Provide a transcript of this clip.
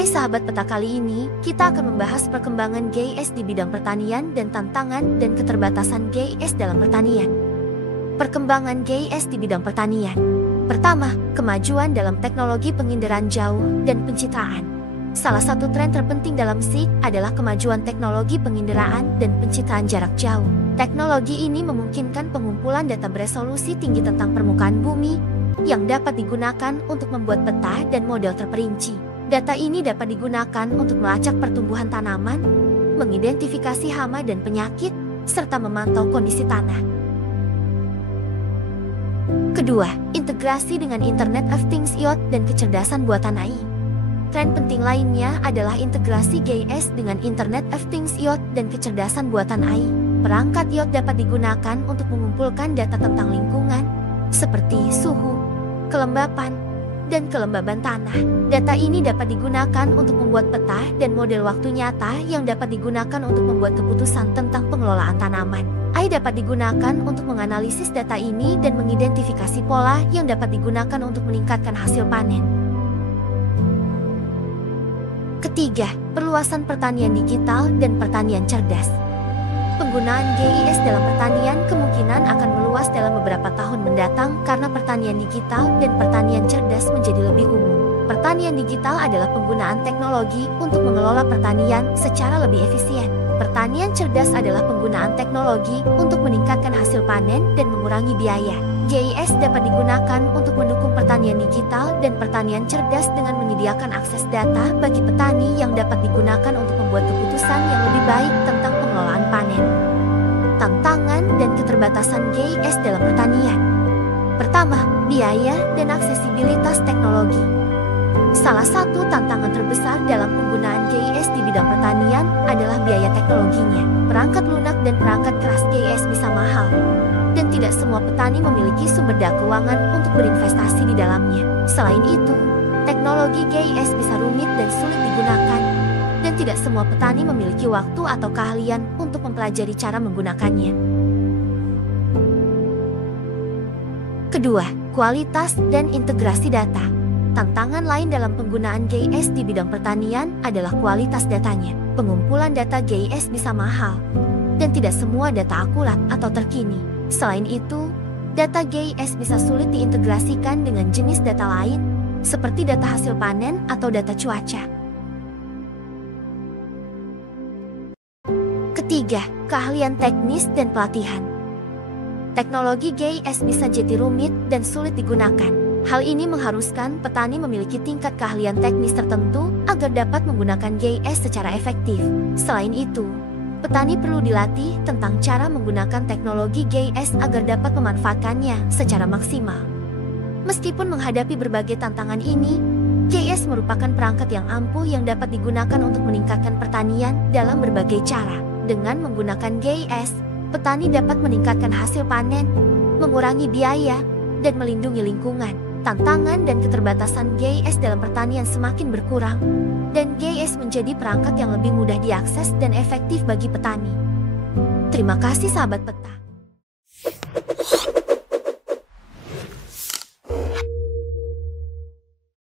Hai sahabat peta, kali ini kita akan membahas perkembangan GIS di bidang pertanian dan tantangan dan keterbatasan GIS dalam pertanian. Perkembangan GIS di bidang pertanian. Pertama, kemajuan dalam teknologi penginderaan jauh dan pencitraan. Salah satu tren terpenting dalam SIG adalah kemajuan teknologi penginderaan dan pencitraan jarak jauh. Teknologi ini memungkinkan pengumpulan data beresolusi tinggi tentang permukaan bumi yang dapat digunakan untuk membuat peta dan model terperinci. Data ini dapat digunakan untuk melacak pertumbuhan tanaman, mengidentifikasi hama dan penyakit, serta memantau kondisi tanah. Kedua, integrasi dengan Internet of Things IoT dan kecerdasan buatan AI. Tren penting lainnya adalah integrasi GIS dengan Internet of Things IoT dan kecerdasan buatan AI. Perangkat IoT dapat digunakan untuk mengumpulkan data tentang lingkungan, seperti suhu, kelembapan, dan kelembaban tanah. Data ini dapat digunakan untuk membuat peta dan model waktu nyata yang dapat digunakan untuk membuat keputusan tentang pengelolaan tanaman. AI dapat digunakan untuk menganalisis data ini dan mengidentifikasi pola yang dapat digunakan untuk meningkatkan hasil panen. Ketiga, perluasan pertanian digital dan pertanian cerdas. Penggunaan GIS dalam pertanian kemungkinan akan meluas dalam beberapa tahun mendatang karena pertanian digital dan pertanian cerdas menjadi lebih umum. Pertanian digital adalah penggunaan teknologi untuk mengelola pertanian secara lebih efisien. Pertanian cerdas adalah penggunaan teknologi untuk meningkatkan hasil panen dan mengurangi biaya. GIS dapat digunakan untuk mendukung pertanian digital dan pertanian cerdas dengan menyediakan akses data bagi petani yang dapat digunakan untuk membuat keputusan yang lebih baik tentang pengelolaan panen. Tantangan dan keterbatasan GIS dalam pertanian. Pertama, biaya dan aksesibilitas teknologi. Salah satu tantangan terbesar dalam penggunaan GIS di bidang pertanian adalah biaya teknologinya. Perangkat lunak dan perangkat keras GIS bisa mahal, dan tidak semua petani memiliki sumber daya keuangan untuk berinvestasi di dalamnya. Selain itu, teknologi GIS bisa rumit dan sulit digunakan, dan tidak semua petani memiliki waktu atau keahlian untuk mempelajari cara menggunakannya. Kedua, kualitas dan integrasi data. Tantangan lain dalam penggunaan GIS di bidang pertanian adalah kualitas datanya. Pengumpulan data GIS bisa mahal, dan tidak semua data akurat atau terkini. Selain itu, data GIS bisa sulit diintegrasikan dengan jenis data lain, seperti data hasil panen atau data cuaca. Ketiga, keahlian teknis dan pelatihan. Teknologi GIS bisa jadi rumit dan sulit digunakan. Hal ini mengharuskan petani memiliki tingkat keahlian teknis tertentu agar dapat menggunakan GIS secara efektif. Selain itu, petani perlu dilatih tentang cara menggunakan teknologi GIS agar dapat memanfaatkannya secara maksimal. Meskipun menghadapi berbagai tantangan ini, GIS merupakan perangkat yang ampuh yang dapat digunakan untuk meningkatkan pertanian dalam berbagai cara. Dengan menggunakan GIS, petani dapat meningkatkan hasil panen, mengurangi biaya, dan melindungi lingkungan. Tantangan dan keterbatasan GIS dalam pertanian semakin berkurang, dan GIS menjadi perangkat yang lebih mudah diakses dan efektif bagi petani. Terima kasih sahabat peta.